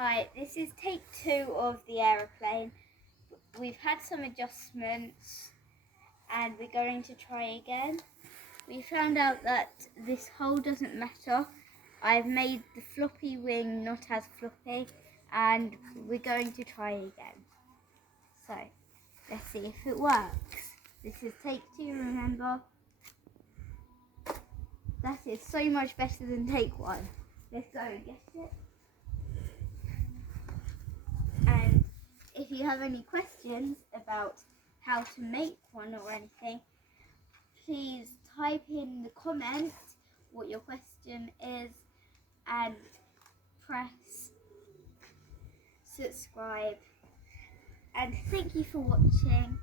Hi, this is take 2 of the aeroplane. We've had some adjustments and we're going to try again. We found out that this hole doesn't matter. I've made the floppy wing not as floppy and we're going to try again. So, let's see if it works. This is take 2, remember? That is so much better than take 1. Let's go and get it. And if you have any questions about how to make one or anything, please type in the comments what your question is and press subscribe. And thank you for watching.